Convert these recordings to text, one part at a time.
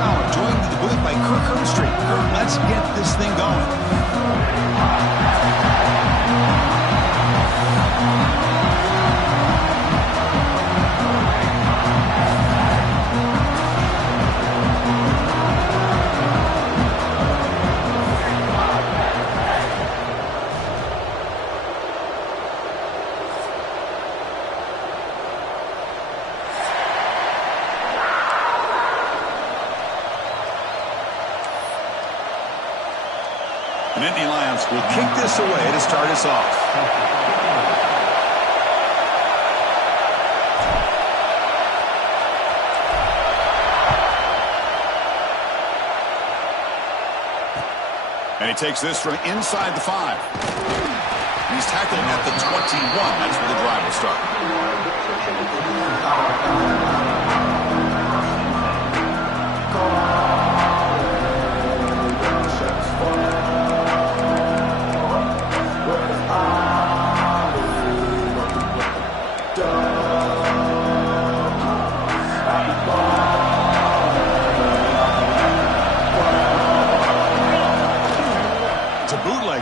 Fowler, joined in the booth by Kirk Herbstreit. Kirk, let's get this thing going. And Nittany Lions will kick this away to start us off. And he takes this from inside the 5. He's tackled at the 21. That's where the drive will start.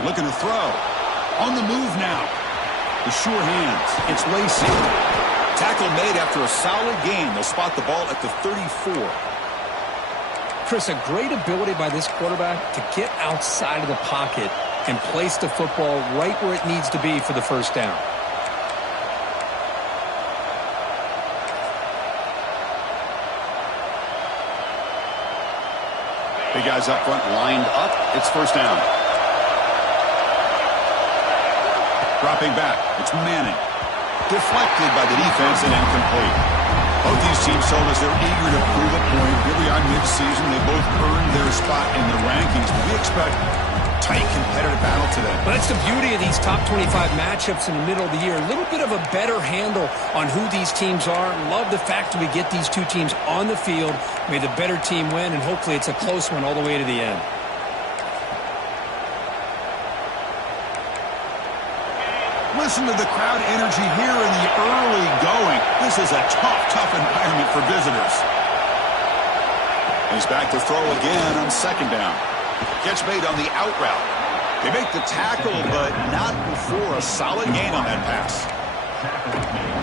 Looking to throw. On the move now. The sure hands. It's Lacey. Tackle made after a solid gain. They'll spot the ball at the 34. Chris, a great ability by this quarterback to get outside of the pocket and place the football right where it needs to be for the first down. Big guys up front lined up. It's first down. Dropping back, it's Manning. Deflected by the defense and incomplete. Both these teams told us they're eager to prove a point. Here we are mid-season. They both earned their spot in the rankings. But we expect a tight, competitive battle today. Well, that's the beauty of these top 25 matchups in the middle of the year. A little bit of a better handle on who these teams are. Love the fact that we get these two teams on the field. May the better team win, and hopefully it's a close one all the way to the end. Listen to the crowd energy here in the early going. This is a tough environment for visitors. He's back to throw again on second down. Catch made on the out route. They make the tackle, but not before a solid gain on that pass.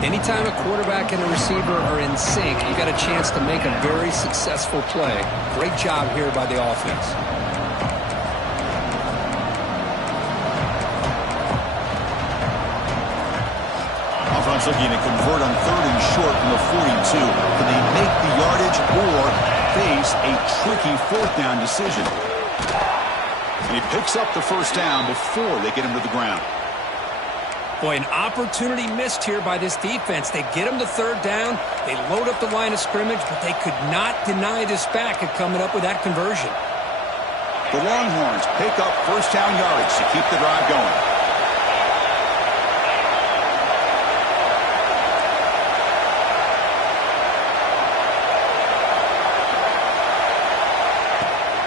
Anytime a quarterback and a receiver are in sync, you got a chance to make a very successful play. Great job here by the offense. Offense looking to convert on 3rd and short from the 42. Can they make the yardage or face a tricky 4th down decision? And he picks up the first down before they get him to the ground. Boy, an opportunity missed here by this defense. They get him to 3rd down. They load up the line of scrimmage, but they could not deny this back at coming up with that conversion. The Longhorns pick up first down yardage to keep the drive going.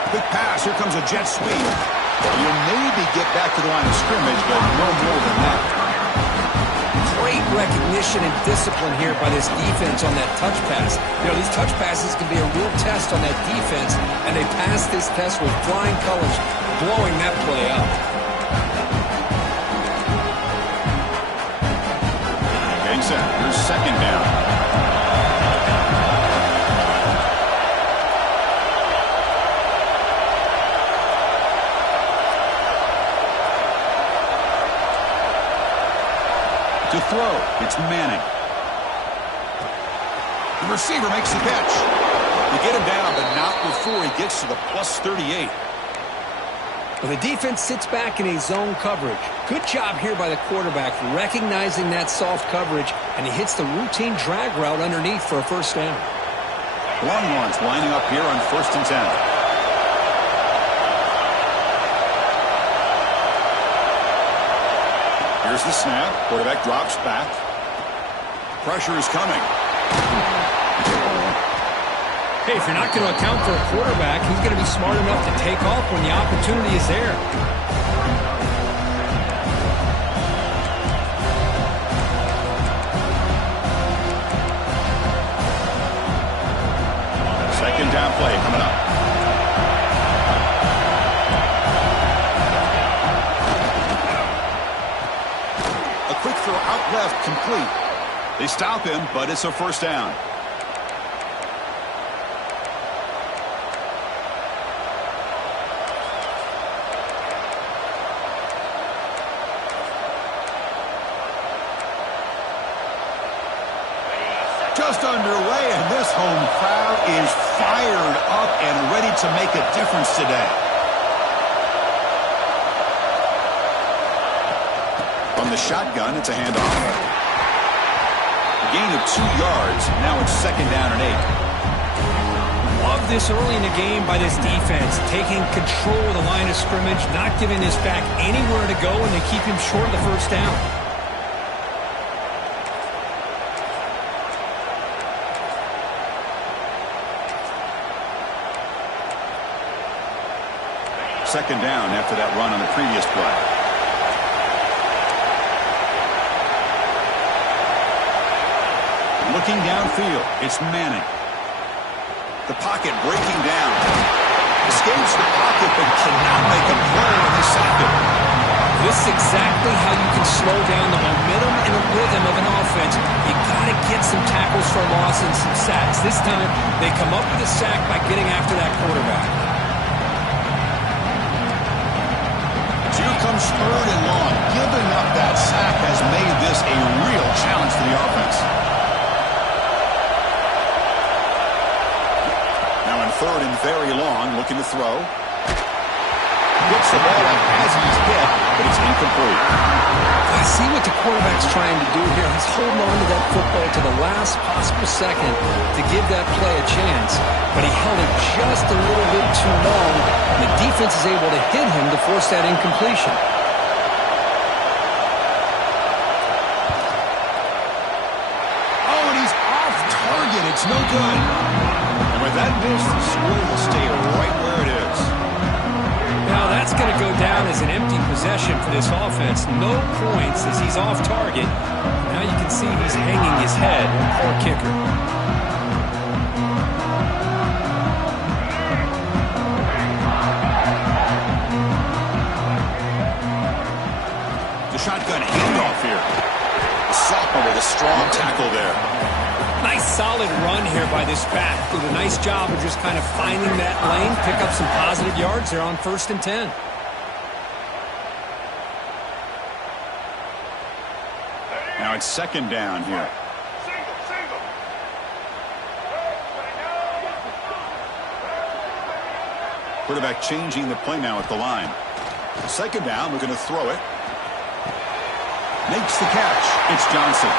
Quick pass. Here comes a jet sweep. You'll maybe get back to the line of scrimmage, but no more than that. Great recognition and discipline here by this defense on that touch pass. You know, these touch passes can be a real test on that defense, and they passed this test with flying colors, blowing that play up. Getting set. Here's second down. To throw, it's Manning. The receiver makes the catch. They get him down, but not before he gets to the plus 38. Well, the defense sits back in a zone coverage. Good job here by the quarterback recognizing that soft coverage, and he hits the routine drag route underneath for a first down. Longhorns lining up here on 1st and 10. Here's the snap. Quarterback drops back. Pressure is coming. Hey, if you're not going to account for a quarterback, he's going to be smart enough to take off when the opportunity is there. Second down play coming up. incomplete. They stop him, but it's a first down. Just underway, and this home crowd is fired up and ready to make a difference today. From the shotgun, it's a handoff. A gain of 2 yards. Now it's second down and 8. Love this early in the game by this defense, taking control of the line of scrimmage, not giving this back anywhere to go, and they keep him short of the first down. Second down after that run on the previous play. Looking downfield, it's Manning. The pocket breaking down. Escapes the pocket but cannot make a play, and they sack him. This is exactly how you can slow down the momentum and the rhythm of an offense. You got to get some tackles for loss and some sacks. This time, they come up with a sack by getting after that quarterback. Here comes third and long. Giving up that sack has made this a real challenge for the offense. Now in third and very long, looking to throw. Gets the ball up as he's hit, but it's incomplete. I see what the quarterback's trying to do here. He's holding on to that football to the last possible second to give that play a chance, but he held it just a little bit too long, and the defense is able to hit him to force that incompletion. Oh, and he's off target. It's no good. And with that miss, the score will stay right where it is. Now that's going to go down as an empty possession for this offense. No points as he's off target. Now you can see he's hanging his head. Poor kicker. The shotgun handoff here. The sophomore with a strong tackle there. Nice solid run here by this back. Did a nice job of just kind of finding that lane, pick up some positive yards there on 1st and 10. Now it's second down here. Quarterback changing the play now at the line. Second down, we're going to throw it. Makes the catch. It's Johnson.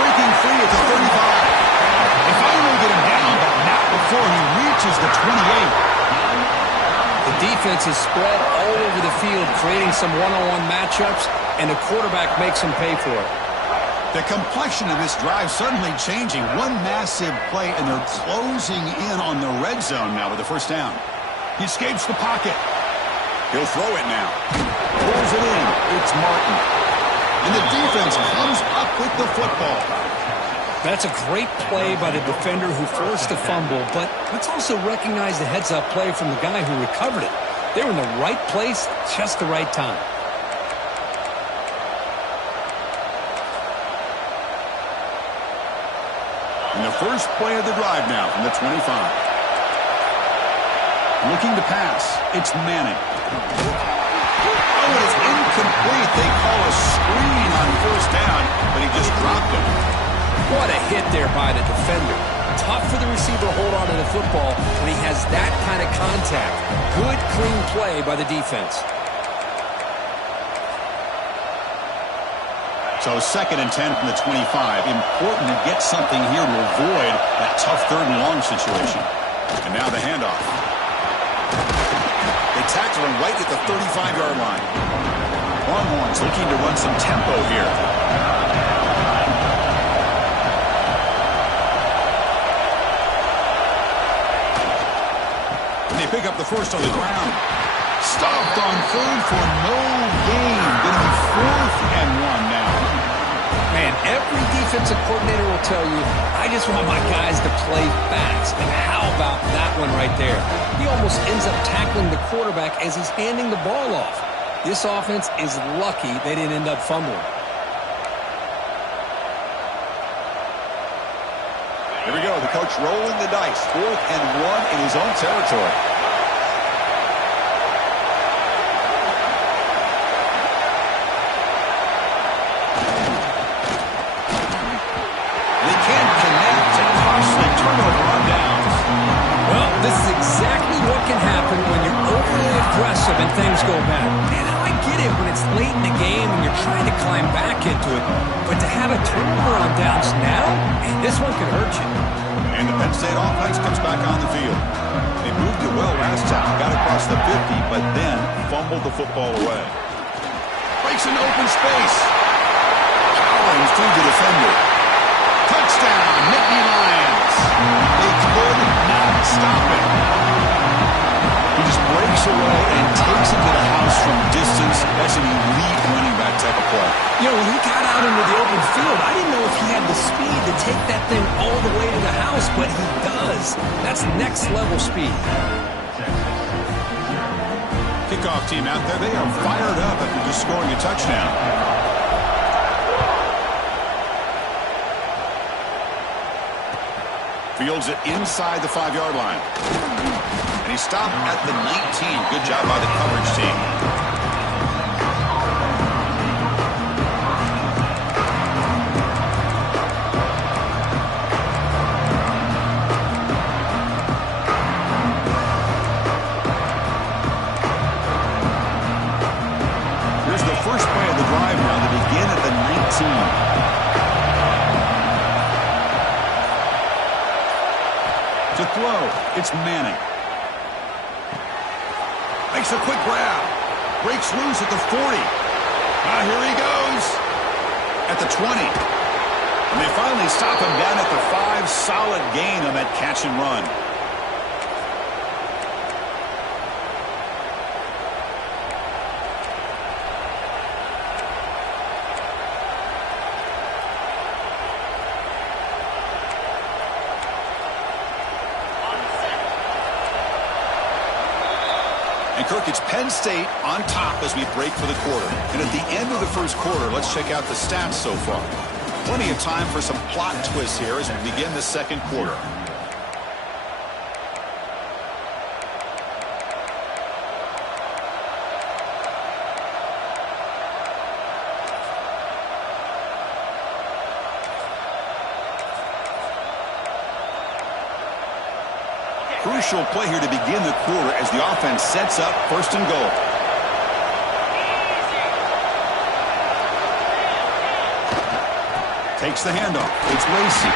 Breaking free at the 35. They finally get him down, but not before he reaches the 28. The defense is spread all over the field, creating some one-on-one matchups, and the quarterback makes them pay for it. The complexion of this drive suddenly changing. One massive play, and they're closing in on the red zone now with the first down. He escapes the pocket. He'll throw it now. Pulls it in. It's Martin. And the defense comes up with the football. That's a great play by the defender who forced the fumble, but let's also recognize the heads-up play from the guy who recovered it. They were in the right place, just the right time. And the first play of the drive now from the 25. Looking to pass. It's Manning. Oh, it's incomplete. They call a screen on first down, but he just dropped it. What a hit there by the defender. Tough for the receiver to hold on to the football when he has that kind of contact. Good, clean play by the defense. So 2nd and 10 from the 25. Important to get something here to avoid that tough 3rd and long situation. And now the handoff. They tackle him right at the 35-yard line. Longhorns looking to run some tempo here. And they pick up the first on the ground. Stopped on 3rd for no gain. Going to be 4th and 1 now. Man, every defensive coordinator will tell you, I just want my guys to play fast. And how about that one right there? He almost ends up tackling the quarterback as he's handing the ball off. This offense is lucky they didn't end up fumbling. Here we go. The coach rolling the dice. 4th and 1 in his own territory. They can't connect. A costly turnover on downs. Well, this is exactly what can happen when you're overly aggressive and things go bad. And I get it when it's late in the game and you're trying to climb back into it. But to have a turnover on downs now, man, this one could hurt you. And the Penn State offense comes back on the field. They moved it well last time, got across the 50, but then fumbled the football away. Breaks an open space. Powering through the defender. Touchdown, Nittany Lions. They could not stop it. He just breaks away and takes it to the house from distance. That's an elite running back type of play. You know, when he got out into the open field, I didn't know if he had the speed to take that thing all the way to the house, but he does. That's next level speed. Kickoff team out there, they are fired up after just scoring a touchdown. Fields it inside the 5-yard line. And he stopped at the 19. Good job by the coverage team. Here's the first play of the drive now. They begin at the 19. To throw, it's Manning. Makes a quick grab. Breaks loose at the 40. Here he goes. At the 20. And they finally stop him down at the 5. Solid gain on that catch and run. And Kirk, it's Penn State on top as we break for the quarter. And at the end of the first quarter, let's check out the stats so far. Plenty of time for some plot twists here as we begin the second quarter. Crucial play here to begin the quarter as the offense sets up 1st and goal. Takes the handoff. It's Lacey.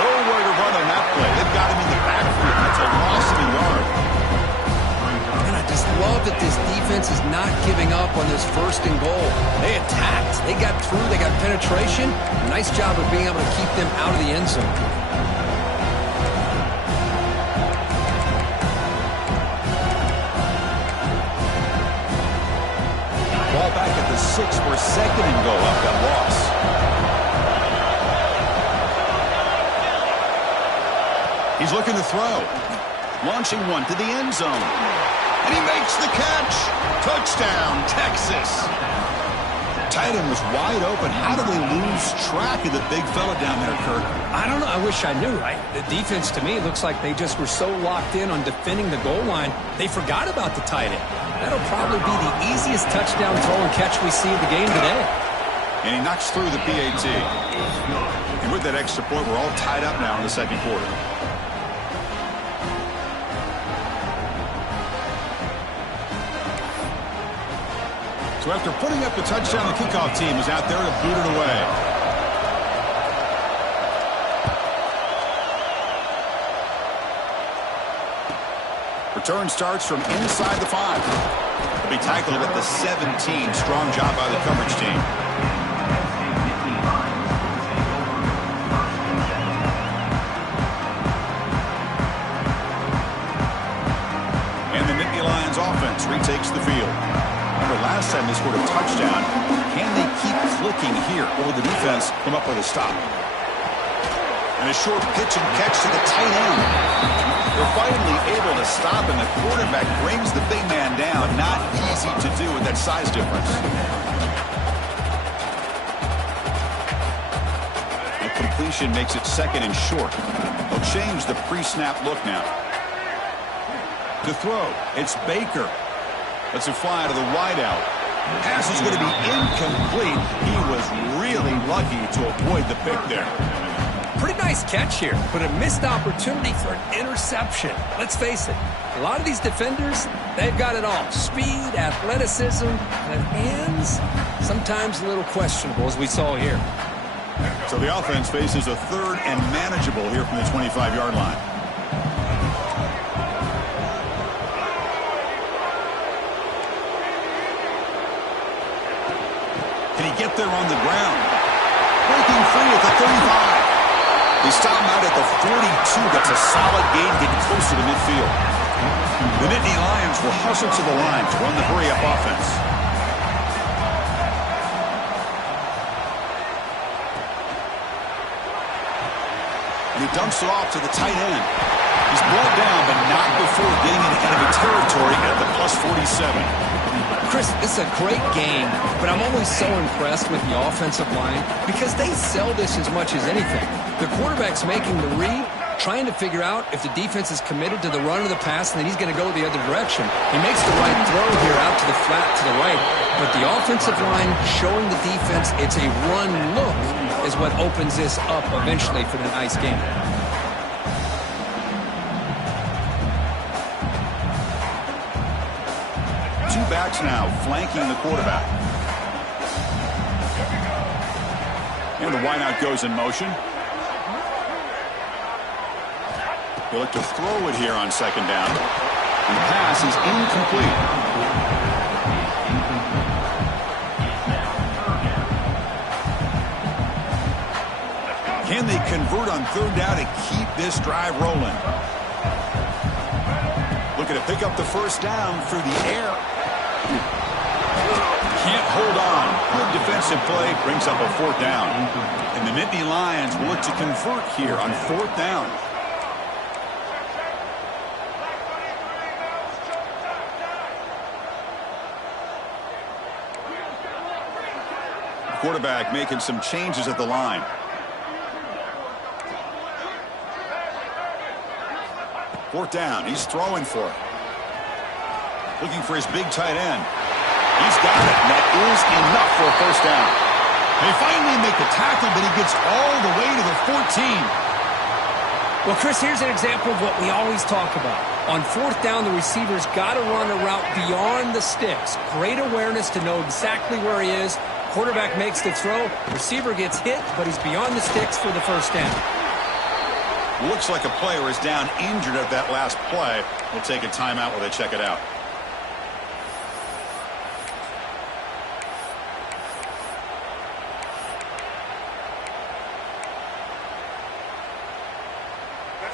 Nowhere to run on that play. They've got him in the backfield. That's a loss of a yard. And I just love that this defense is not giving up on this 1st and goal. They attacked. They got through. They got penetration. Nice job of being able to keep them out of the end zone. Ball back at the 6 for 2nd and goal off that loss. He's looking to throw. Launching one to the end zone. And he makes the catch. Touchdown, Texas. Tight end was wide open. How did they lose track of the big fella down there, Kirk? I don't know. I wish I knew. The defense, to me, looks like they just were so locked in on defending the goal line, they forgot about the tight end. That'll probably be the easiest touchdown throw and catch we see in the game today. And he knocks through the PAT. And with that extra point, we're all tied up now in the second quarter. So after putting up the touchdown, the kickoff team is out there to boot it away. Return starts from inside the 5. He'll be tackled at the 17. Strong job by the coverage team. And the Nittany Lions offense retakes the field. Remember, last time they scored a touchdown. Can they keep clicking here? Or will the defense come up with a stop? And a short pitch and catch to the tight end. They're finally able to stop, and the quarterback brings the big man down. Not easy to do with that size difference. The completion makes it second and short. They'll change the pre-snap look now. To throw, it's Baker. Lets it fly to the wideout. Pass is going to be incomplete. He was really lucky to avoid the pick there. Pretty nice catch here, but a missed opportunity for an interception. Let's face it, a lot of these defenders, they've got it all. Speed, athleticism, and hands, sometimes a little questionable, as we saw here. So the offense faces a third and manageable here from the 25-yard line. Can he get there on the ground? Breaking free at the 35. They stop him out at the 42. That's a solid gain, getting closer to midfield. The Nittany Lions will hustle to the line to run the hurry-up offense. And he dumps it off to the tight end. He's brought down, but not before getting into enemy territory at the plus 47. Chris, this is a great game, but I'm always so impressed with the offensive line because they sell this as much as anything. The quarterback's making the read, trying to figure out if the defense is committed to the run or the pass, and then he's going to go the other direction. He makes the right throw here out to the flat to the right, but the offensive line showing the defense it's a run look is what opens this up eventually for the nice game. Two backs now flanking the quarterback. And the wideout goes in motion. He'll look to throw it here on second down. And the pass is incomplete. Can they convert on third down and keep this drive rolling? Looking to pick up the first down through the air. Can't hold on. Good defensive play brings up a fourth down. And the Nittany Lions will look to convert here on fourth down. The quarterback making some changes at the line. Fourth down. He's throwing for it. Looking for his big tight end. He's got it. And that is enough for a first down. They finally make the tackle, but he gets all the way to the 14. Well, Chris, here's an example of what we always talk about. On fourth down, the receiver's got to run a route beyond the sticks. Great awareness to know exactly where he is. Quarterback makes the throw. Receiver gets hit, but he's beyond the sticks for the first down. Looks like a player is down injured at that last play. We'll take a timeout while they check it out.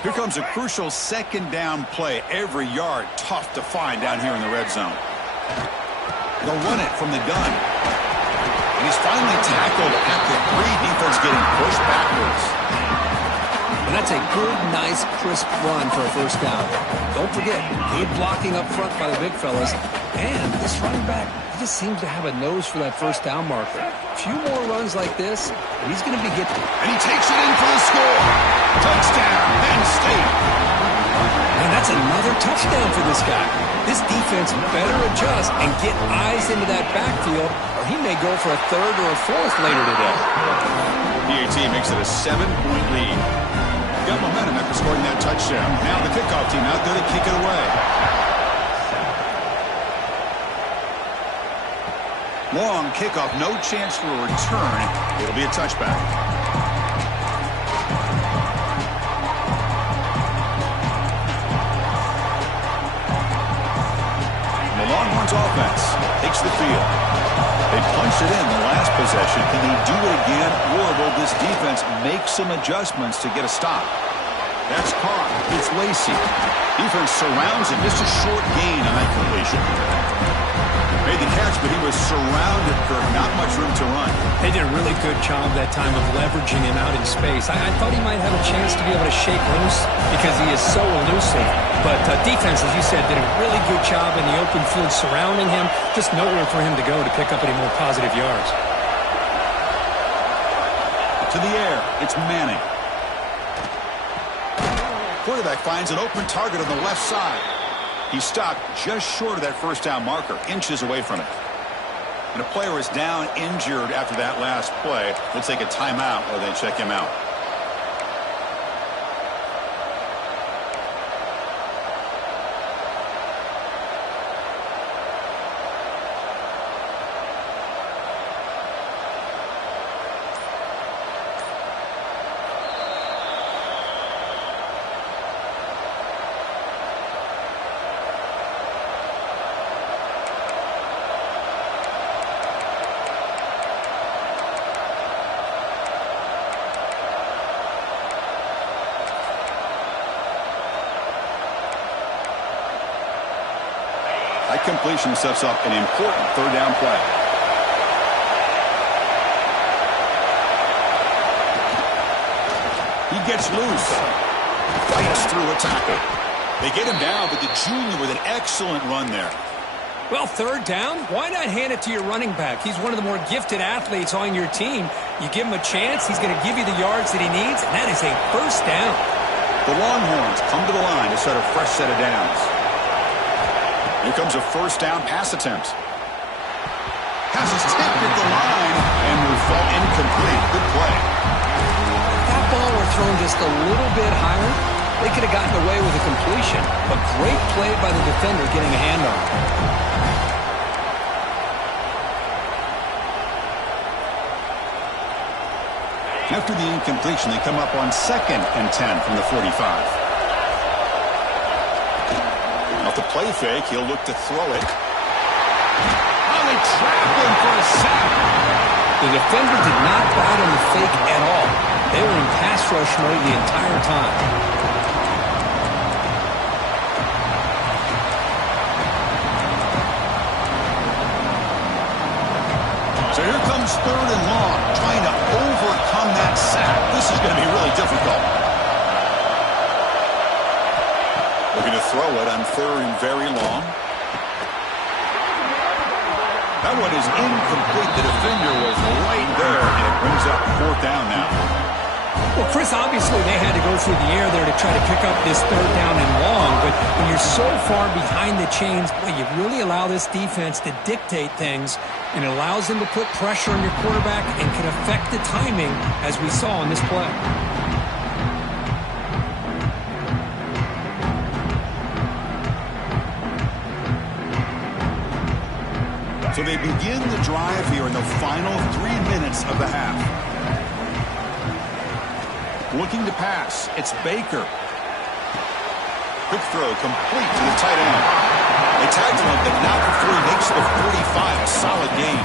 Here comes a crucial second down play. Every yard tough to find down here in the red zone. They'll run it from the gun. And he's finally tackled at the 3. Defense getting pushed backwards. And that's a good, nice, crisp run for a first down. Don't forget, good blocking up front by the big fellas. And this running back, he just seems to have a nose for that first down marker. A few more runs like this, and he's going to be getting... And he takes it in for the score. Touchdown, Penn State. And that's another touchdown for this guy. This defense better adjust and get eyes into that backfield, or he may go for a third or a fourth later today. PAT makes it a 7-point lead. Got momentum after scoring that touchdown. Now the kickoff team out there to kick it away. Long kickoff, no chance for a return. It'll be a touchback. The Longhorns offense takes the field. They punched it in the last possession. Can they do it again, or will this defense make some adjustments to get a stop? That's caught. It's Lacey. Defense surrounds him. Just a short gain on that completion. Made the catch, but he was surrounded, Kirk. Not much room to run. They did a really good job that time of leveraging him out in space. I thought he might have a chance to be able to shake loose because he is so elusive. But defense, as you said, did a really good job in the open field surrounding him. Just nowhere for him to go to pick up any more positive yards. To the air. It's Manning. Quarterback finds an open target on the left side. He stopped just short of that first down marker, inches away from it. And a player is down injured after that last play. We'll take a timeout or they check him out. That completion sets up an important third down play. He gets loose. Fights through a tackle. They get him down, but the junior with an excellent run there. Well, third down, why not hand it to your running back? He's one of the more gifted athletes on your team. You give him a chance, he's going to give you the yards that he needs, and that is a first down. The Longhorns come to the line to start a fresh set of downs. Here comes a first down pass attempt. Pass is tipped at the line and will fall incomplete. Good play. If that ball were thrown just a little bit higher, they could have gotten away with a completion. A great play by the defender getting a hand on it. After the incompletion, they come up on 2nd and 10 from the 45. Off the play fake, he'll look to throw it. Oh, they trapped him for a sack. The defender did not bite on the fake at all. They were in pass rush mode the entire time. So here comes 3rd and long, trying to overcome that sack. This is going to be really difficult. Looking to throw it on 3rd and very long. That one is incomplete. The defender was right there, and it brings up 4th down now. Well, Chris, obviously they had to go through the air there to try to pick up this 3rd down and long, but when you're so far behind the chains, well, you really allow this defense to dictate things, and it allows them to put pressure on your quarterback and can affect the timing, as we saw in this play. So they begin the drive here in the final 3 minutes of the half. Looking to pass. It's Baker. Quick throw complete to the tight end. They tagged him, but not before he makes the 45. A solid gain.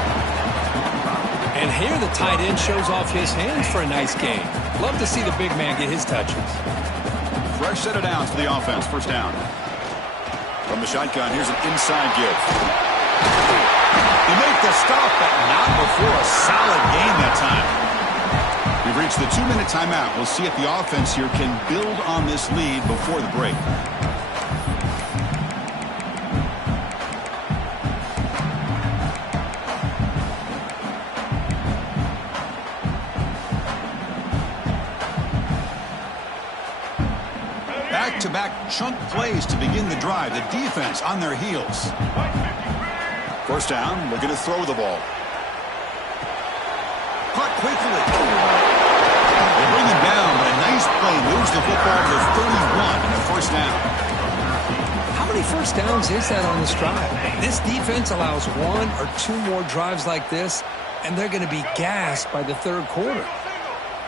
And here the tight end shows off his hands for a nice gain. Love to see the big man get his touches. Fresh set of downs for the offense. First down. From the shotgun, here's an inside give. He made the stop, but not before a solid gain that time. We've reached the 2-minute timeout. We'll see if the offense here can build on this lead before the break. Back-to-back chunk plays to begin the drive. The defense on their heels. First down, we're going to throw the ball. Caught quickly. They bring him down, but a nice play moves the football to 31 and a first down. How many first downs is that on this drive? This defense allows 1 or 2 more drives like this, and they're going to be gassed by the 3rd quarter.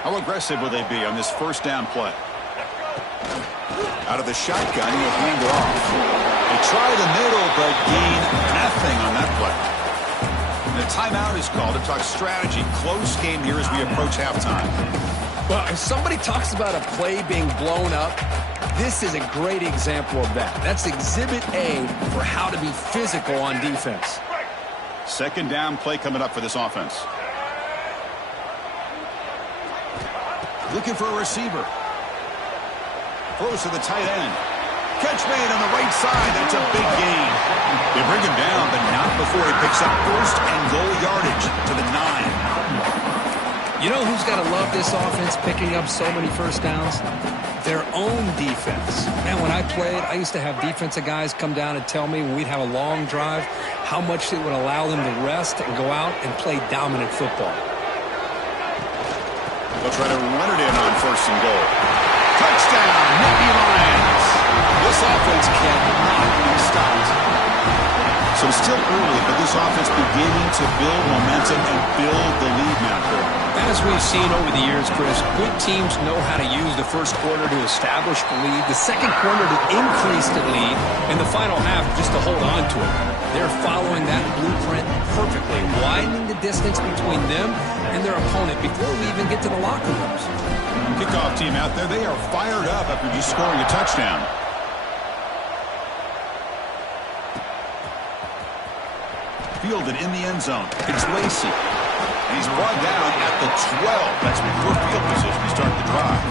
How aggressive will they be on this first down play? Out of the shotgun, he'll hand it off. They try the middle, but gain nothing on that play. And the timeout is called to talk strategy. Close game here as we approach halftime. Well, if somebody talks about a play being blown up, this is a great example of that. That's Exhibit A for how to be physical on defense. Second down play coming up for this offense. Looking for a receiver. Throws to the tight end. Catch made on the right side. That's a big gain. They bring him down, but not before he picks up 1st and goal yardage to the 9. You know who's got to love this offense picking up so many first downs? Their own defense. Man, when I played, I used to have defensive guys come down and tell me when we'd have a long drive how much it would allow them to rest and go out and play dominant football. They'll try to run it in on 1st and goal. Touchdown, Nittany Lions. This offense cannot be stopped. So it's still early, but this offense beginning to build momentum and build the lead now, Chris. As we've seen over the years, Chris, good teams know how to use the first quarter to establish the lead, the second quarter to increase the lead, and the final half just to hold on to it. They're following that blueprint perfectly, widening the distance between them and their opponent before we even get to the locker rooms. Kickoff team out there, they are fired up after just scoring a touchdown. Fielded in the end zone. It's Lacey. And he's brought down at the 12. That's before field position to start the drive.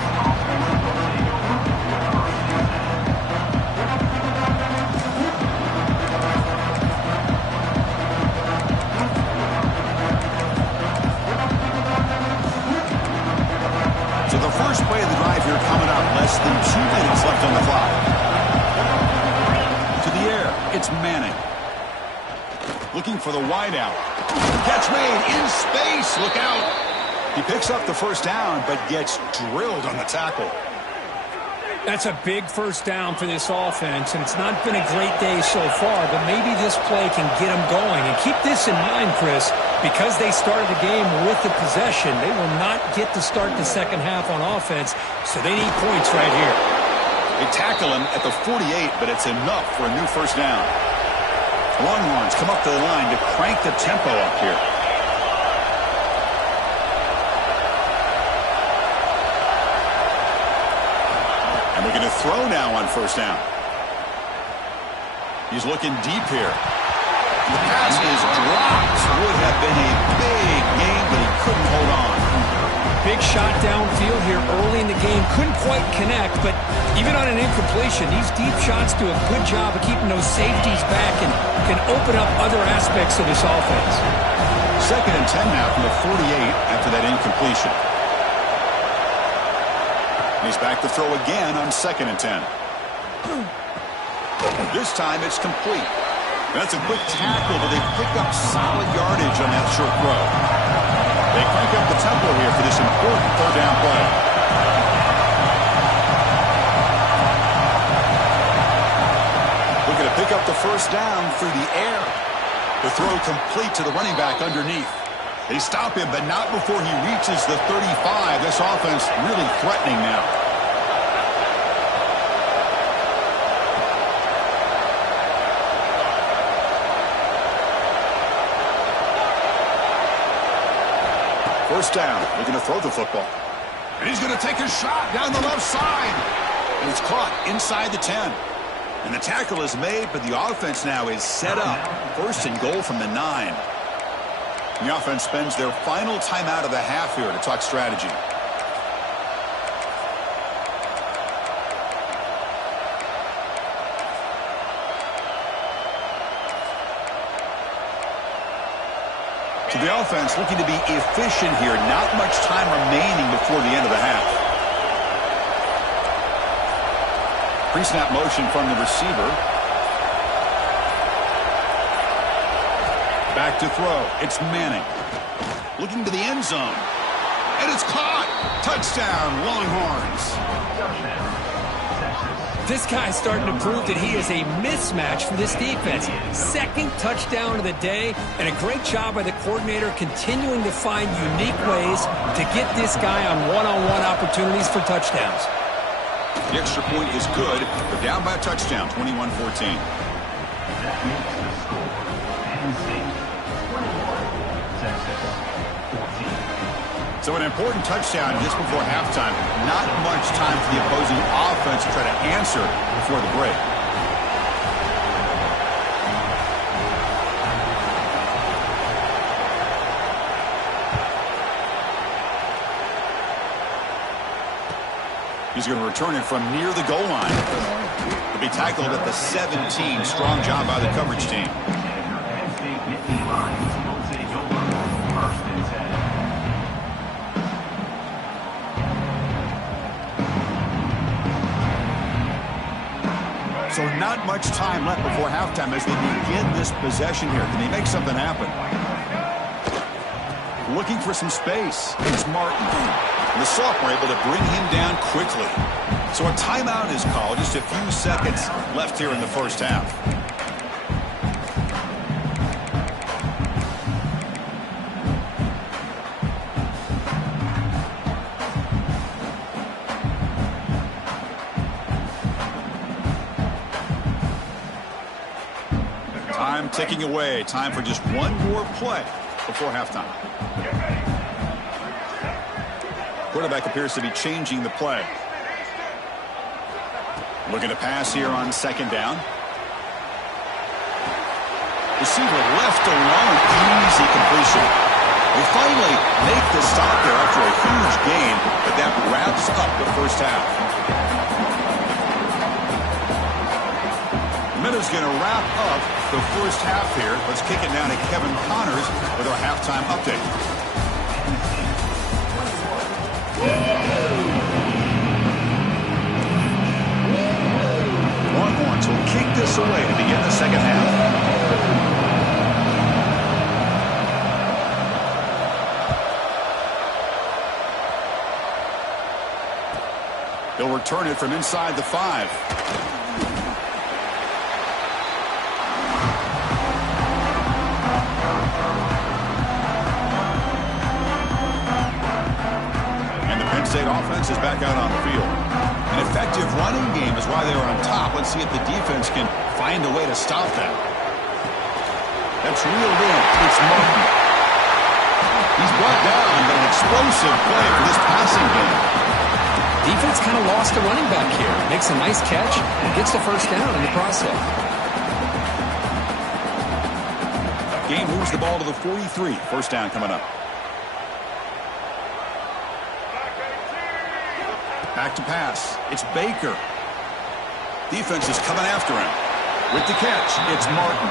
So the first play of the drive here coming up. Less than 2 minutes left on the clock. To the air. It's Manning. Looking for the wideout. Catch made in space. Look out. He picks up the first down, but gets drilled on the tackle. That's a big first down for this offense, and it's not been a great day so far, but maybe this play can get them going. And keep this in mind, Chris, because they started the game with the possession, they will not get to start the second half on offense, so they need points right here. They tackle him at the 48, but it's enough for a new first down. Longhorns come up to the line to crank the tempo up here. And they're going to throw now on first down. He's looking deep here. The pass is dropped. Would have been a big game, but he couldn't hold on. Big shot downfield here early in the game. Couldn't quite connect, but even on an incompletion, these deep shots do a good job of keeping those safeties back and can open up other aspects of this offense. 2nd and 10 now from the 48 after that incompletion. He's back to throw again on 2nd and 10. This time it's complete. That's a quick tackle, but they pick up solid yardage on that short throw. They crank up the tempo here for this important 3rd down play. Looking to pick up the first down through the air. The throw complete to the running back underneath. They stop him, but not before he reaches the 35. This offense really threatening now. First down, looking to throw the football. And he's going to take a shot down the left side. And it's caught inside the 10. And the tackle is made, but the offense now is set up. 1st and goal from the 9. And the offense spends their final timeout of the half here to talk strategy. So the offense looking to be efficient here. Not much time remaining before the end of the half. Pre-snap motion from the receiver. Back to throw. It's Manning. Looking to the end zone. And it's caught. Touchdown, Longhorns. This guy's starting to prove that he is a mismatch for this defense. 2nd touchdown of the day, and a great job by the coordinator continuing to find unique ways to get this guy on one-on-one opportunities for touchdowns. The extra point is good. They're down by a touchdown, 21-14. So an important touchdown just before halftime. Not much time for the opposing offense to try to answer before the break. He's going to return it from near the goal line. He'll be tackled at the 17. Strong job by the coverage team. So not much time left before halftime as they begin this possession here. Can they make something happen? Looking for some space. It's Martin. And the sophomore able to bring him down quickly. So a timeout is called. Just a few seconds left here in the first half. Time ticking away. Time for just one more play before halftime. Quarterback appears to be changing the play. Looking to pass here on second down. Receiver left alone. Easy completion. They finally make the stop there after a huge gain, but that wraps up the first half. Minute's going to wrap up the first half here. Let's kick it down to Kevin Connors with our halftime update. Longhorns will kick this away to begin the second half. They'll return it from inside the 5. State offense is back out on the field. An effective running game is why they were on top. Let's see if the defense can find a way to stop that. That's reeled in. It's Martin. He's brought down, but an explosive play for this passing game. Defense kind of lost a running back here. Makes a nice catch and gets the first down in the process. Game moves the ball to the 43. First down coming up. Back to pass. It's Baker. Defense is coming after him. With the catch, it's Martin.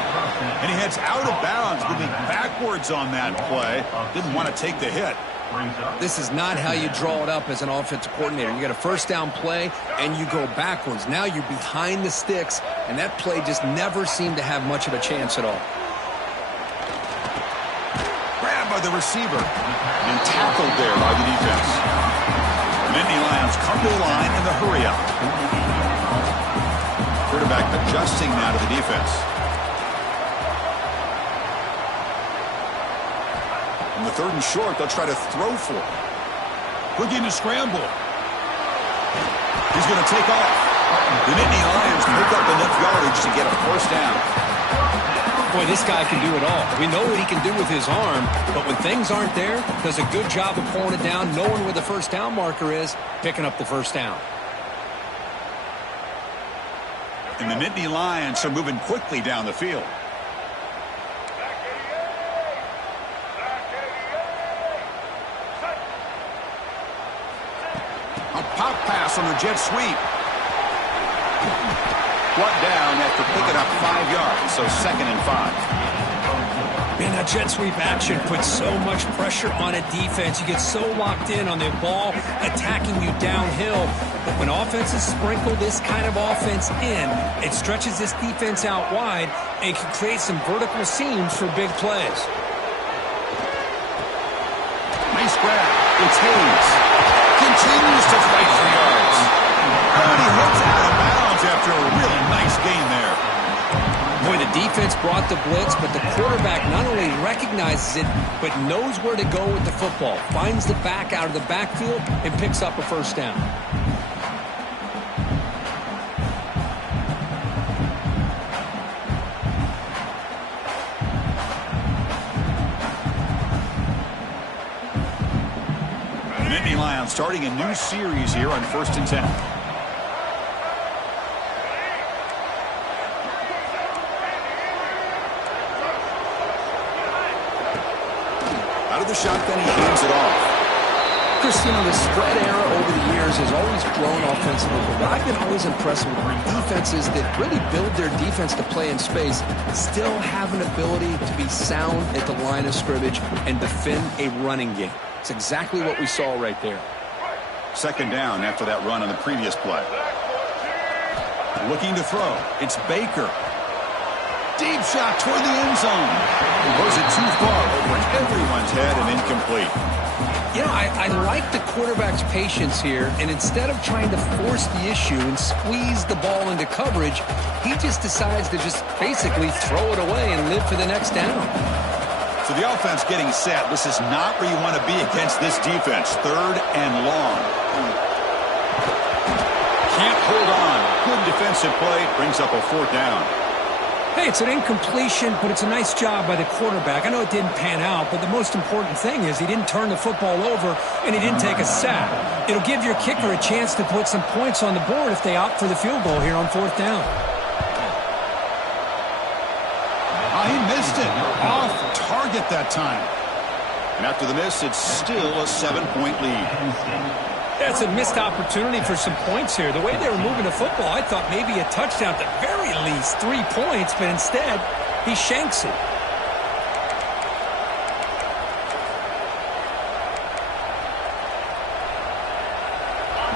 And he heads out of bounds, moving backwards on that play. Didn't want to take the hit. This is not how you draw it up as an offensive coordinator. You get a first down play, and you go backwards. Now you're behind the sticks, and that play just never seemed to have much of a chance at all. Grabbed by the receiver. And tackled there by the defense. Nittany Lions come to the line in the hurry-up. Quarterback adjusting now to the defense. In the 3rd and short, they'll try to throw for it. Looking to scramble. He's going to take off. The Nittany Lions pick up enough yardage to get a first down. Boy, this guy can do it all. We know what he can do with his arm, but when things aren't there, does a good job of pulling it down, knowing where the first down marker is, picking up the first down. And the Nittany Lions are moving quickly down the field. A pop pass on the jet sweep. Brought down after picking up 5 yards, so 2nd and 5. Man, that jet sweep action puts so much pressure on a defense. You get so locked in on the ball attacking you downhill. But when offenses sprinkle this kind of offense in, it stretches this defense out wide and can create some vertical seams for big plays. Nice grab. It's Hayes. Continues to fight for yards. And he heads out of bounds after a really nice gain there. Boy, the defense brought the blitz, but the quarterback not only recognizes it, but knows where to go with the football. Finds the back out of the backfield and picks up a first down. Nittany Lions starting a new series here on 1st and 10. Out of the shotgun, he hands it off. Chris, you know, the spread era over the years has always grown offensively, but I've been always impressed with defenses that really build their defense to play in space, still have an ability to be sound at the line of scrimmage and defend a running game. It's exactly what we saw right there. 2nd down after that run on the previous play. Looking to throw. It's Baker. Deep shot toward the end zone. Throws it too far over everyone's head and incomplete. You know, I like the quarterback's patience here, and instead of trying to force the issue and squeeze the ball into coverage, he just decides to just basically throw it away and live for the next down. So the offense getting set. This is not where you want to be against this defense. 3rd and long. Can't hold on. Good defensive play. Brings up a 4th down. Hey, it's an incompletion, but it's a nice job by the quarterback. I know it didn't pan out, but the most important thing is he didn't turn the football over and he didn't take a sack. It'll give your kicker a chance to put some points on the board if they opt for the field goal here on 4th down. Oh, he missed it. Off target that time. And after the miss, it's still a 7-point lead. That's a missed opportunity for some points here. The way they were moving the football, I thought maybe a touchdown, at the very least 3 points, but instead, he shanks it.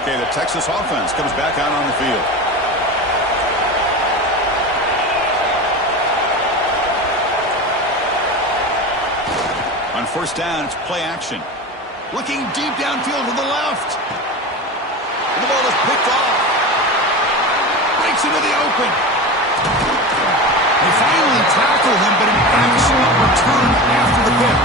Okay, the Texas offense comes back out on the field. On 1st down, it's play action. Looking deep downfield to the left. And the ball is picked off. Breaks into the open. They finally tackle him, but an excellent return after the pick.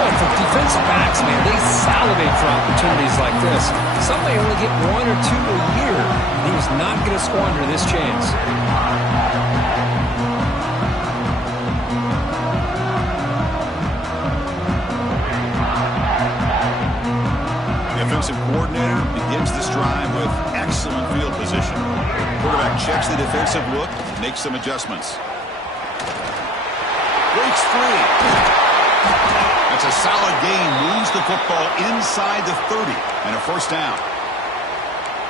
Well, for defensive backs, man, they salivate for opportunities like this. Some may only get 1 or 2 a year. He was not going to squander this chance. Defensive coordinator begins this drive with excellent field position. Quarterback checks the defensive look, makes some adjustments. Breaks free. That's a solid gain. Moves the football inside the 30 and a 1st down.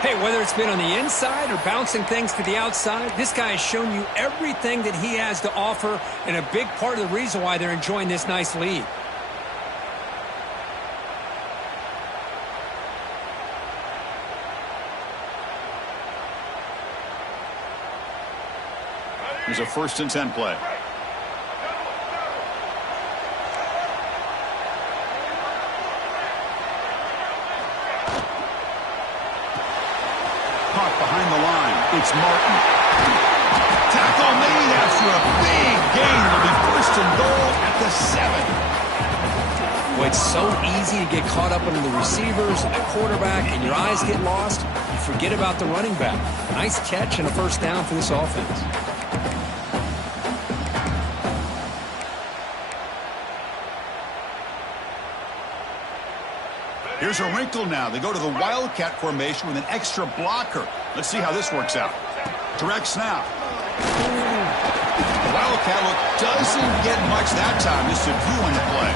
Hey, whether it's been on the inside or bouncing things to the outside, this guy has shown you everything that he has to offer, and a big part of the reason why they're enjoying this nice lead. Here's a 1st and 10 play. Caught behind the line. It's Martin. Tackle made after a big gain. It'll be 1st and goal at the 7. Well, it's so easy to get caught up under the receivers and the quarterback, and your eyes get lost. You forget about the running back. Nice catch and a 1st down for this offense. Here's a wrinkle now. They go to the Wildcat formation with an extra blocker. Let's see how this works out. Direct snap. The Wildcat look doesn't get much that time. Just a view on the play.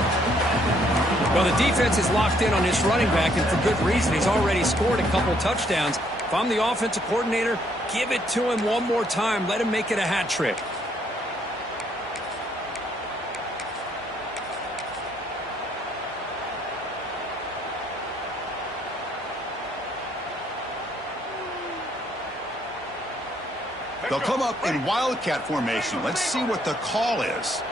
Well, the defense is locked in on this running back, and for good reason. He's already scored a couple touchdowns. If I'm the offensive coordinator, give it to him one more time. Let him make it a hat trick. They'll come up in Wildcat formation. Let's see what the call is.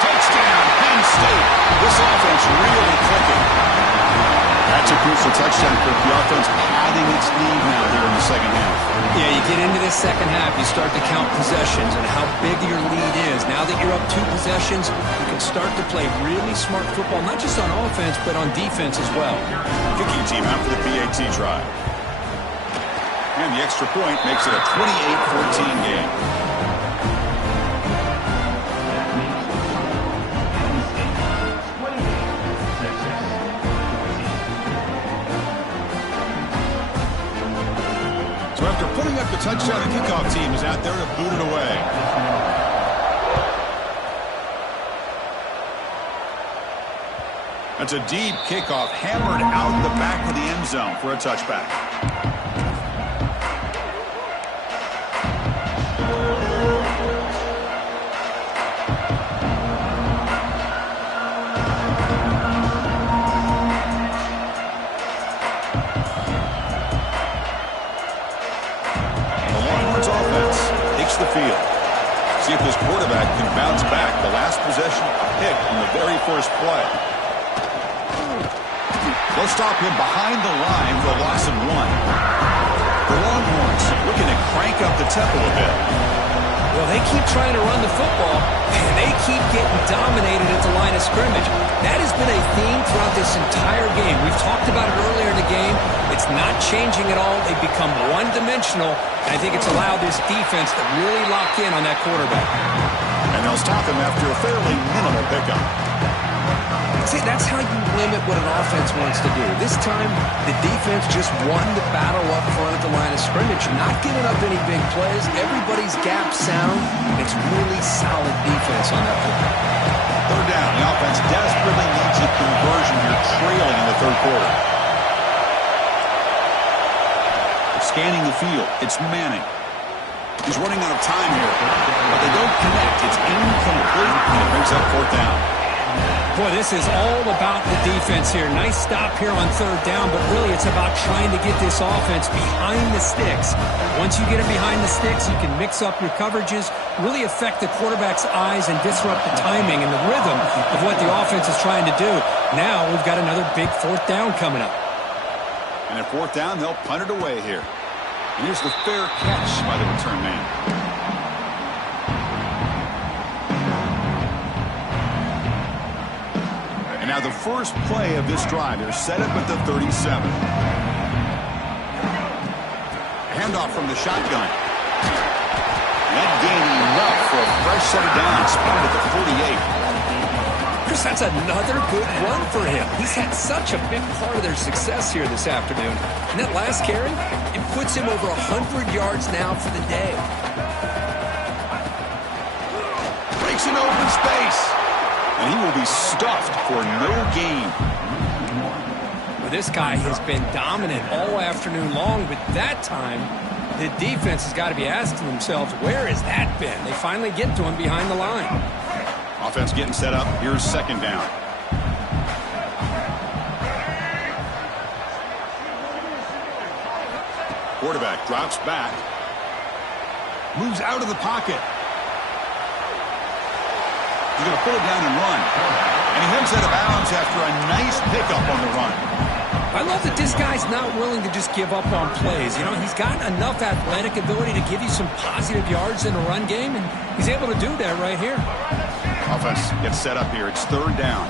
Touchdown, Penn State. This offense really clicking. That's a crucial touchdown for the offense padding its lead now here in the 2nd half. Yeah, you get into this 2nd half, you start to count possessions and how big your lead is. Now that you're up 2 possessions, you can start to play really smart football, not just on offense, but on defense as well. Kicking team out for the PAT try. And the extra point makes it a 28-14 game. So after putting up the touchdown, the kickoff team is out there to boot it away. That's a deep kickoff, hammered out the back of the end zone for a touchback. the field. See if this quarterback can bounce back. The last possession, a pick on the very first play. They'll stop him behind the line for a loss of 1. The Longhorns looking to crank up the tempo a bit. Well, they keep trying to run the football, and they keep getting dominated at the line of scrimmage. That has been a theme throughout this entire game. We've talked about it earlier in the game. It's not changing at all. They've become one-dimensional, and I think it's allowed this defense to really lock in on that quarterback. And they'll stop him after a fairly minimal pickup. See, that's how you limit what an offense wants to do. This time, the defense just won the battle up front at the line of scrimmage, not giving up any big plays. Everybody's gap sound. It's really solid defense on that play. Third down. The offense desperately needs a conversion here, trailing in the third quarter. Scanning the field. It's Manning. He's running out of time here, but they don't connect. It's incomplete, and it brings up fourth down. Boy, this is all about the defense here. Nice stop here on third down, but really it's about trying to get this offense behind the sticks. Once you get it behind the sticks, you can mix up your coverages, really affect the quarterback's eyes and disrupt the timing and the rhythm of what the offense is trying to do. Now we've got another big fourth down coming up. And at fourth down, they'll punt it away here. And here's the fair catch by the return man. Now the first play of this drive, they're set up at the 37. Handoff from the shotgun. That gain enough for a fresh set of downs, spotted at the 48. Chris, that's another good run for him. He's had such a big part of their success here this afternoon. And that last carry, it puts him over 100 yards now for the day. Breaks an open space. And he will be stuffed for no gain. Well, this guy has been dominant all afternoon long, but that time, the defense has got to be asking themselves, where has that been? They finally get to him behind the line. Offense getting set up. Here's second down. Quarterback drops back. Moves out of the pocket. He's going to pull it down and run. And he heads out of bounds after a nice pickup on the run. I love that this guy's not willing to just give up on plays. You know, he's got enough athletic ability to give you some positive yards in a run game, and he's able to do that right here. Offense gets set up here. It's third down.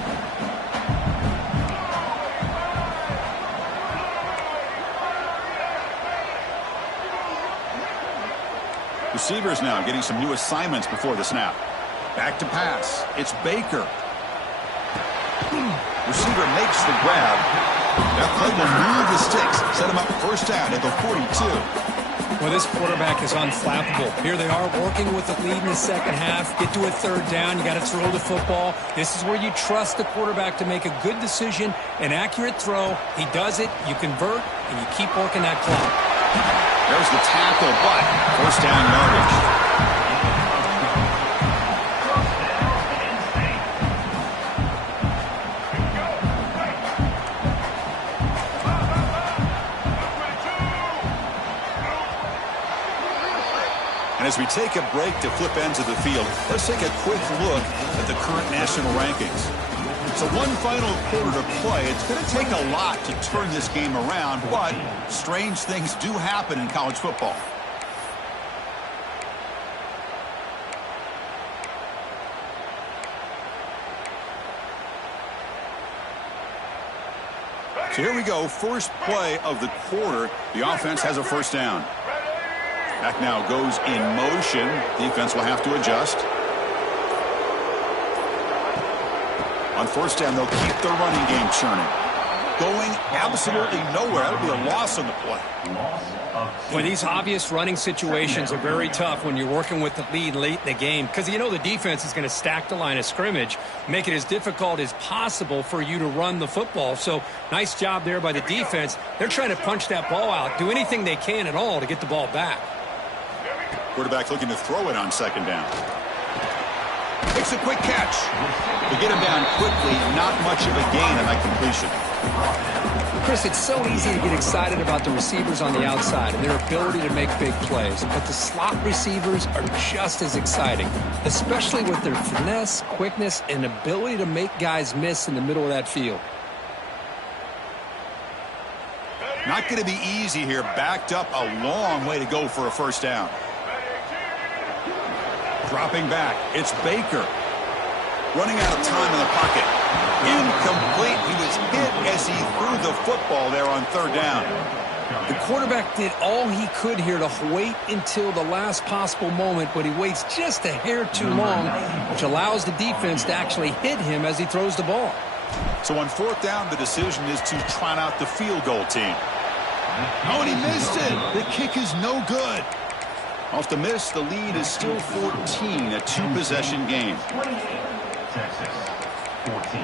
Receivers now getting some new assignments before the snap. Back to pass. It's Baker. Receiver makes the grab. That play will move the sticks. Set him up first down at the 42. Well, this quarterback is unflappable. Here they are working with the lead in the second half. Get to a third down. You got to throw the football. This is where you trust the quarterback to make a good decision, an accurate throw. He does it. You convert, and you keep working that clock. There's the tackle, but first down yardage. And as we take a break to flip ends of the field, let's take a quick look at the current national rankings. So one final quarter to play. It's going to take a lot to turn this game around, but strange things do happen in college football. So here we go, first play of the quarter. The offense has a first down. Back now goes in motion. Defense will have to adjust. On first down, they'll keep their running game churning. Going absolutely nowhere. That'll be a loss on the play. Well, these obvious running situations are very tough when you're working with the lead late in the game, because you know the defense is going to stack the line of scrimmage, make it as difficult as possible for you to run the football. So nice job there by the defense. They're trying to punch that ball out, do anything they can at all to get the ball back. Quarterback looking to throw it on second down. Makes a quick catch. They get him down quickly. Not much of a gain on that completion. Chris, it's so easy to get excited about the receivers on the outside and their ability to make big plays, but the slot receivers are just as exciting, especially with their finesse, quickness, and ability to make guys miss in the middle of that field. Not going to be easy here. Backed up a long way to go for a first down. Dropping back, it's Baker. Running out of time in the pocket. Incomplete. He was hit as he threw the football there on third down. The quarterback did all he could here to wait until the last possible moment, but he waits just a hair too long, which allows the defense to actually hit him as he throws the ball. So on fourth down, the decision is to trot out the field goal team. Oh, and he missed it. The kick is no good. Off the miss, the lead is still 14, a two-possession game. Texas, 14.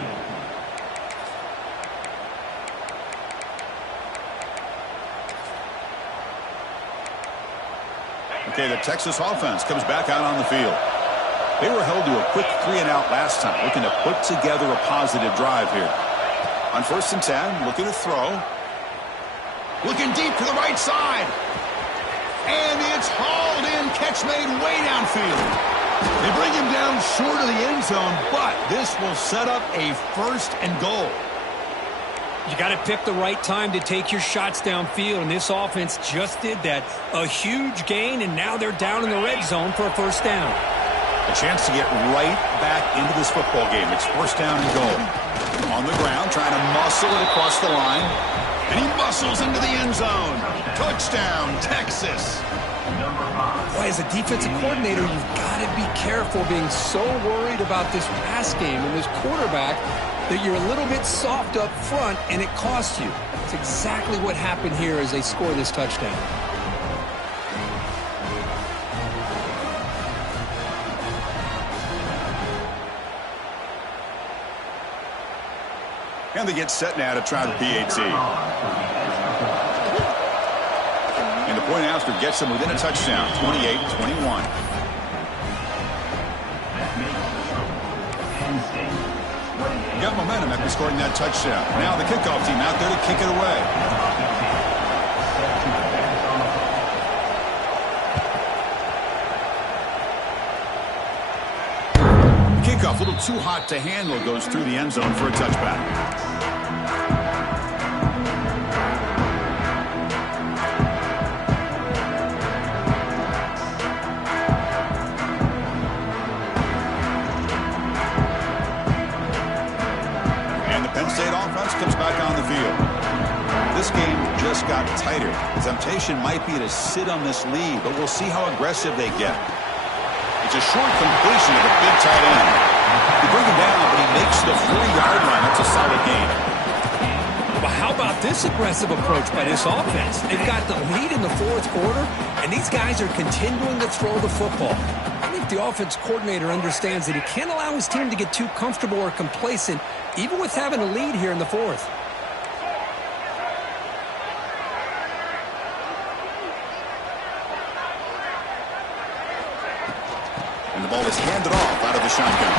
Okay, the Texas offense comes back out on the field. They were held to a quick 3-and-out last time, looking to put together a positive drive here. On 1st and 10, looking to throw. Looking deep to the right side. And it's hauled in. Catch made way downfield. They bring him down short of the end zone, but this will set up a 1st and goal. You got to pick the right time to take your shots downfield, and this offense just did that. A huge gain, and now they're down in the red zone for a first down. A chance to get right back into this football game. It's 1st down and goal. On the ground, trying to muscle it across the line. And he muscles into the end zone. Touchdown, Texas. Boy, as a defensive coordinator, you've got to be careful being so worried about this pass game and this quarterback that you're a little bit soft up front, and it costs you. It's exactly what happened here as they score this touchdown. And they get set now to try the PAT. And the point after gets them within a touchdown, 28-21. Got momentum after scoring that touchdown. Now the kickoff team out there to kick it away. Kickoff, a little too hot to handle, goes through the end zone for a touchback. And the Penn State offense comes back on the field. This game just got tighter. The temptation might be to sit on this lead, but we'll see how aggressive they get. It's a short completion of a big tight end. They bring him down, but he makes the 40-yard line. That's a solid gain. Well, how about this aggressive approach by this offense? They've got the lead in the 4th quarter, and these guys are continuing to throw the football. I think the offense coordinator understands that he can't allow his team to get too comfortable or complacent, even with having a lead here in the 4th. And the ball is handed off out of the shotgun.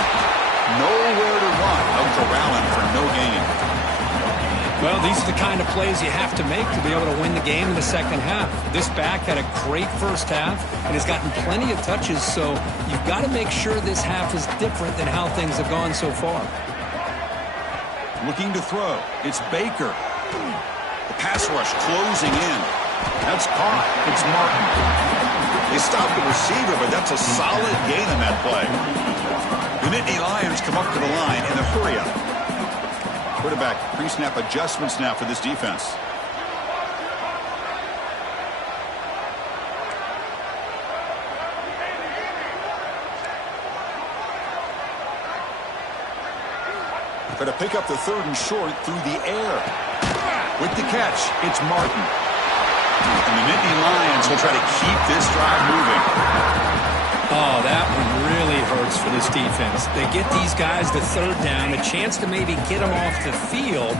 Nowhere to run. Out corralling for no gain. Well, these are the kind of plays you have to make to be able to win the game in the second half. This back had a great first half and has gotten plenty of touches, so you've got to make sure this half is different than how things have gone so far. Looking to throw. It's Baker. The pass rush closing in. That's caught. It's Martin. They stop the receiver, but that's a solid gain on that play. The Nittany Lions come up to the line in a hurry-up. Quarterback pre-snap adjustments now for this defense. Try to pick up the 3rd and short through the air. With the catch, it's Martin. And the Nittany Lions will try to keep this drive moving. Oh, that one really hurts for this defense. They get these guys the 3rd down, a chance to maybe get them off the field,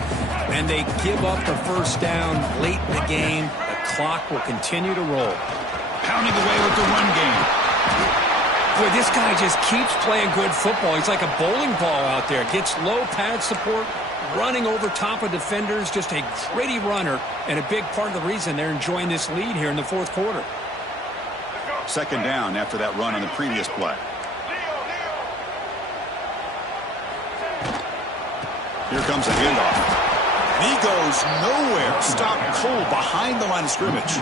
and they give up the 1st down late in the game. The clock will continue to roll. Pounding away with the run game. Boy, this guy just keeps playing good football. He's like a bowling ball out there. Gets low pad support, running over top of defenders. Just a gritty runner, and a big part of the reason they're enjoying this lead here in the fourth quarter. Second down after that run on the previous play. Here comes a handoff. And he goes nowhere. Stopped cold behind the line of scrimmage.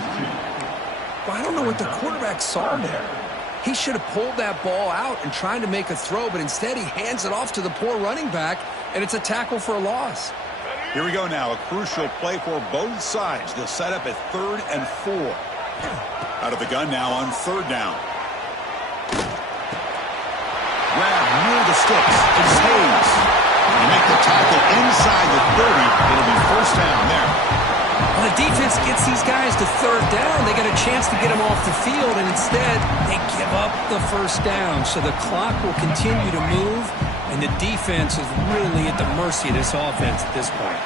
Well, I don't know what the quarterback saw there. He should have pulled that ball out and tried to make a throw, but instead he hands it off to the poor running back, and it's a tackle for a loss. Here we go now. A crucial play for both sides. They'll set up at 3rd and 4. Out of the gun now on 3rd down. Grab near the sticks. It's Hayes. They make the tackle inside the 30. It'll be 1st down there. Well, the defense gets these guys to 3rd down. They got a chance to get them off the field, and instead they give up the 1st down. So the clock will continue to move, and the defense is really at the mercy of this offense at this point.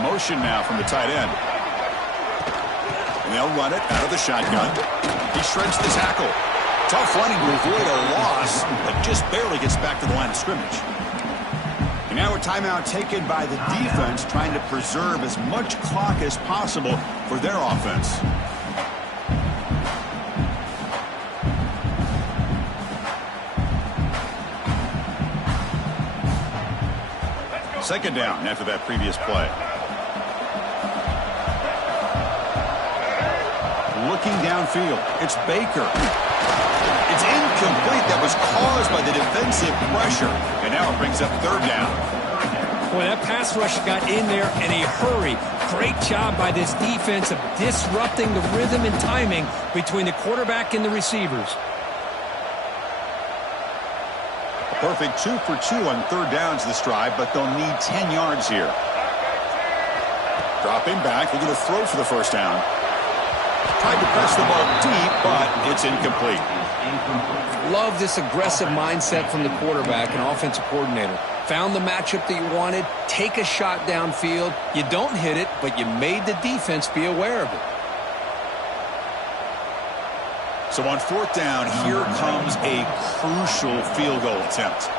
Motion now from the tight end. And they'll run it out of the shotgun. He shreds the tackle. Tough running to avoid a loss, but just barely gets back to the line of scrimmage. And now a timeout taken by the defense, trying to preserve as much clock as possible for their offense. Second down after that previous play. Looking downfield, it's Baker. It's incomplete. That was caused by the defensive pressure. And now it brings up 3rd down. Boy, that pass rush got in there in a hurry. Great job by this defense of disrupting the rhythm and timing between the quarterback and the receivers. A perfect 2 for 2 on 3rd downs this drive, but they'll need 10 yards here. Dropping back, they're going to throw for the 1st down. Tried to press the ball deep, but it's incomplete. Love this aggressive mindset from the quarterback and offensive coordinator. Found the matchup that you wanted, take a shot downfield. You don't hit it, but you made the defense be aware of it. So on 4th down, here comes a crucial field goal attempt.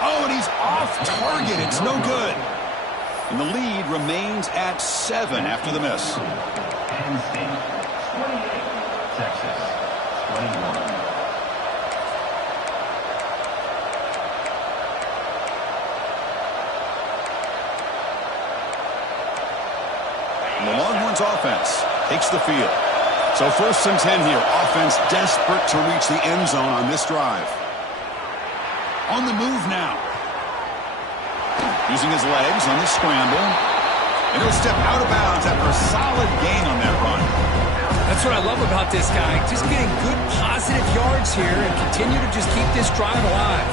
Oh, and he's off target. It's no good. And the lead remains at 7 after the miss. Penn State 28, Texas 21. The Longhorns offense takes the field. So 1st and 10 here. Offense desperate to reach the end zone on this drive. On the move now. Using his legs on the scramble. And he'll step out of bounds after a solid gain on that run. That's what I love about this guy. Just getting good positive yards here and continue to just keep this drive alive.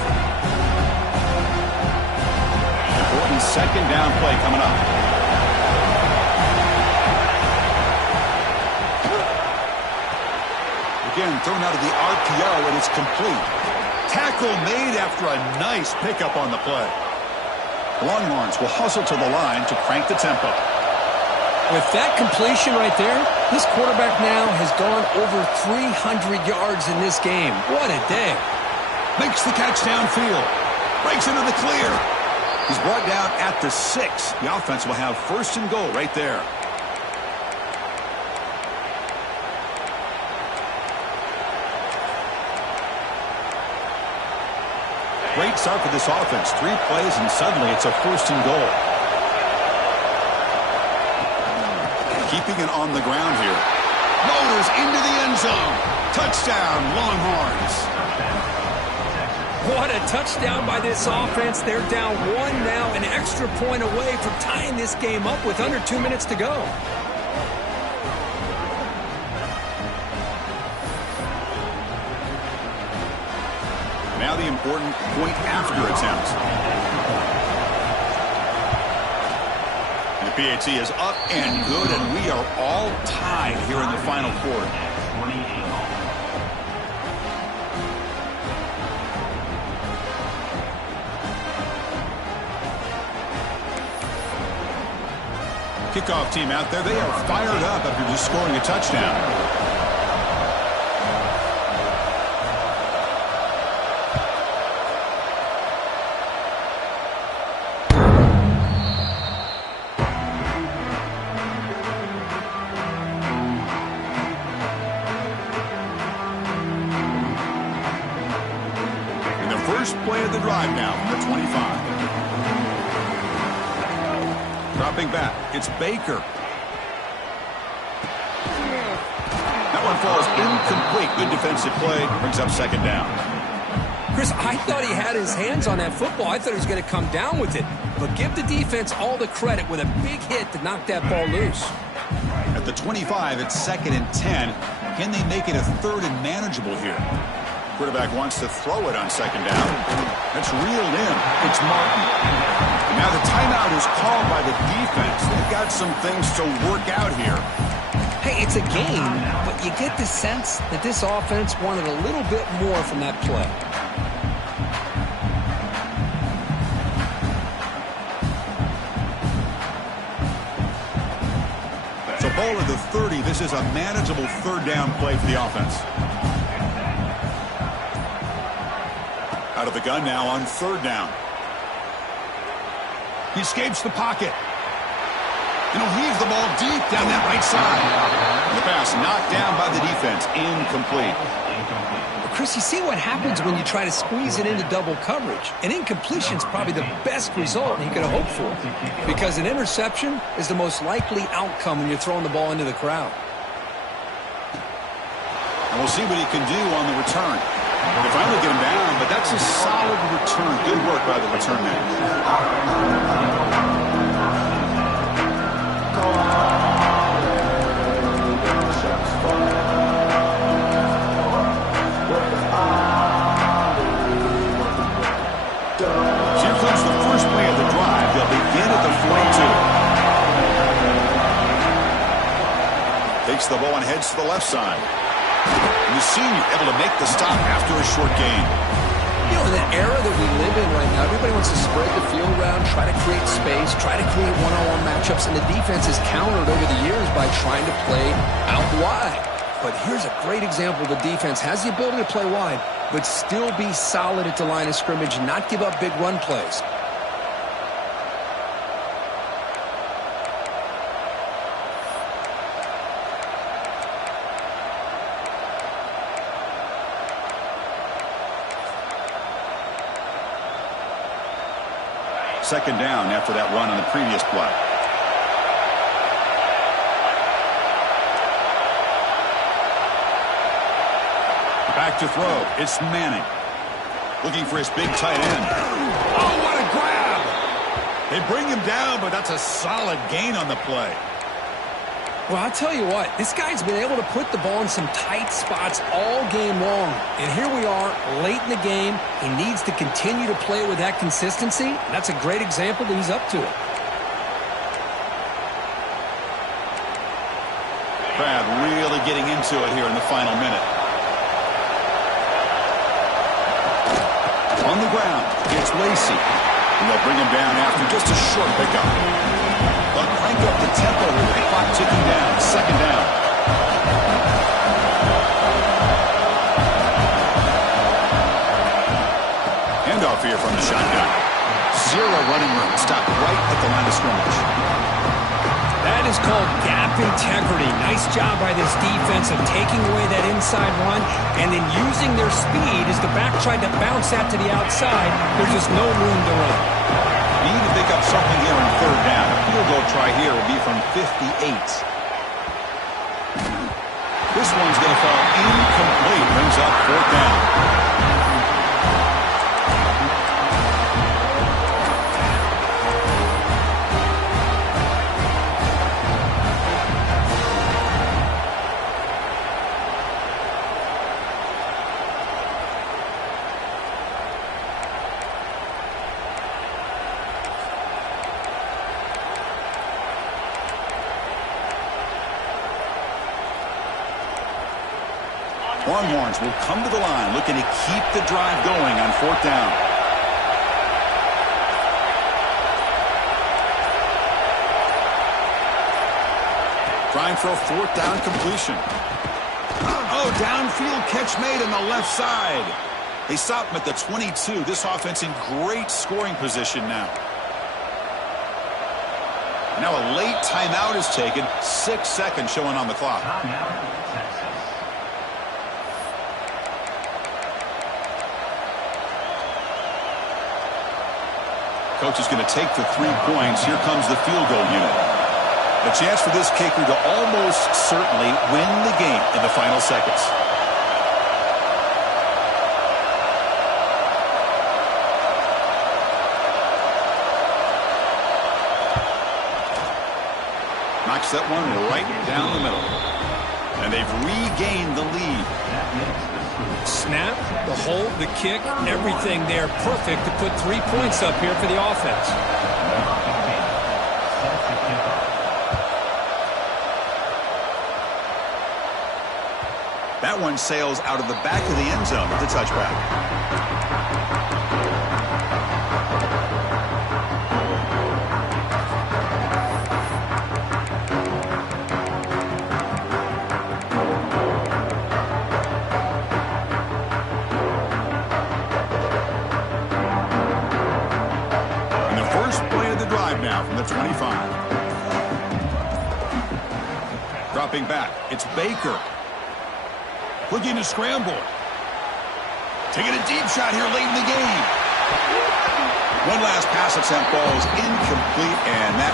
Important 2nd down play coming up. Again, thrown out of the RPO, and it's complete. Tackle made after a nice pickup on the play. The Longhorns will hustle to the line to crank the tempo. With that completion right there, this quarterback now has gone over 300 yards in this game. What a day. Makes the catch downfield. Breaks into the clear. He's brought down at the 6. The offense will have 1st and goal right there. Great start for this offense. 3 plays, and suddenly it's a 1st and goal. Keeping it on the ground here. Motors into the end zone. Touchdown, Longhorns. What a touchdown by this offense. They're down 1 now, an extra point away from tying this game up with under 2 minutes to go. Now the important point after attempt. And the PAT is up and good, and we are all tied here in the final quarter. Kickoff team out there, they are fired up after just scoring a touchdown. And the first play of the drive now from the 25. Dropping back, it's Baker. That one falls incomplete. Good defensive play, brings up second down. Chris, I thought he had his hands on that football. I thought he was going to come down with it. But give the defense all the credit with a big hit to knock that ball loose. At the 25, it's 2nd and 10. Can they make it a 3rd and manageable here? Quarterback wants to throw it on 2nd down. That's reeled in. It's Martin. And now the timeout is called by the defense. They've got some things to work out here. Hey, it's a game, but you get the sense that this offense wanted a little bit more from that play. So ball at the 30. This is a manageable 3rd down play for the offense. Out of the gun now on 3rd down. He escapes the pocket. And he'll heave the ball deep down that right side. The pass knocked down by the defense. Incomplete. Well, Chris, you see what happens when you try to squeeze it into double coverage. An incompletion is probably the best result you could have hoped for. Because an interception is the most likely outcome when you're throwing the ball into the crowd. And we'll see what he can do on the return. They finally get him down, but that's a solid return. Good work by the return man. Here comes the first play of the drive. They'll begin at the 42. Takes the ball and heads to the left side. And the senior able to make the stop after a short gain. You know, in the era that we live in right now, everybody wants to spread the field around, try to create space, try to create one-on-one matchups, and the defense is countered over the years by trying to play out wide. But here's a great example. The defense has the ability to play wide, but still be solid at the line of scrimmage, not give up big run plays. Second down after that run on the previous play. Back to throw. It's Manning. Looking for his big tight end. Oh, what a grab! They bring him down, but that's a solid gain on the play. Well, I'll tell you what, this guy's been able to put the ball in some tight spots all game long. And here we are, late in the game. He needs to continue to play with that consistency. And that's a great example that he's up to it. Brad really getting into it here in the final minute. On the ground, it's Lacey. And they'll bring him down after just a short pickup. They'll crank up the tempo with the clock ticking down. Second down. Handoff here from the shotgun. Zero running room. Stopped right at the line of scrimmage. That is called gap integrity. Nice job by this defense of taking away that inside run and then using their speed as the back tried to bounce that to the outside. There's just no room to run. Need to pick up something here on third down. A field goal try here will be from 58. This one's going to fall incomplete. Brings up fourth down. Longhorns will come to the line looking to keep the drive going on fourth down. Trying for a fourth down completion. Oh, downfield catch made on the left side. They stop him at the 22. This offense in great scoring position now. Now a late timeout is taken. 6 seconds showing on the clock. Timeout, Texas. Coach is going to take the 3 points. Here comes the field goal unit. A chance for this kicker to almost certainly win the game in the final seconds. Knocks that one right down the middle. And they've regained the lead. Snap, the hold, the kick, everything there perfect to put 3 points up here for the offense. That one sails out of the back of the end zone with the touchback. And the first play of the drive now from the 25. Dropping back, it's Baker. Looking to scramble. Taking a deep shot here late in the game. One last pass attempt, ball is incomplete, and that